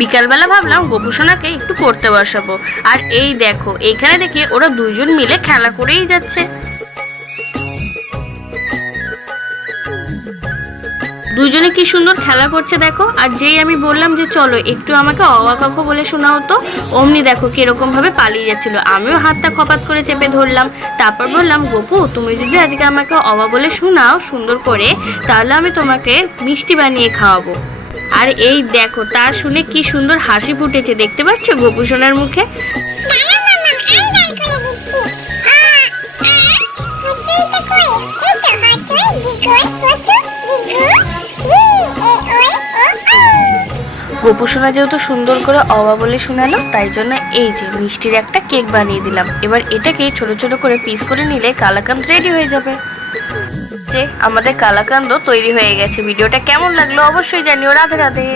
বিকালবেলা ভাবলাম গোপুসোনাকে একটু পড়তে বসাবো। আর এই দেখো এইখানে দেখে ওরা দুইজন মিলে খেলা করেই যাচ্ছে। দুজনে কি সুন্দর খেলা করছে দেখো। আর যেই আমি বললাম যে চলো একটু আমাকে অ আ ক খ বলে শোনাও তো, অমনি দেখো কিরকম ভাবে পালিয়ে যাচ্ছিল। আমিও হাতটা খপাত করে চেপে ধরলাম। তারপর বললাম, গোপু তুমি যদি আজকে আমাকে অ আ বলে শোনাও সুন্দর করে, তাহলে আমি তোমাকে মিষ্টি বানিয়ে খাওয়াবো। আর এই দেখো তার শুনে কি সুন্দর হাসি ফুটেছে, দেখতে পাচ্ছ গোপু সোনার মুখে। গোপু সোনা যেহেতু সুন্দর করে অবা বলে শোনালো, তাই জন্য এই যে মিষ্টির একটা কেক বানিয়ে দিলাম। এবার এটাকে ছোট ছোট করে পিস করে নিলে কালাকাঁদ রেডি হয়ে যাবে। যে আমাদের কালাকাঁদ তৈরি হয়ে গেছে। ভিডিওটা কেমন লাগলো অবশ্যই জানিও। রাধে রাধে।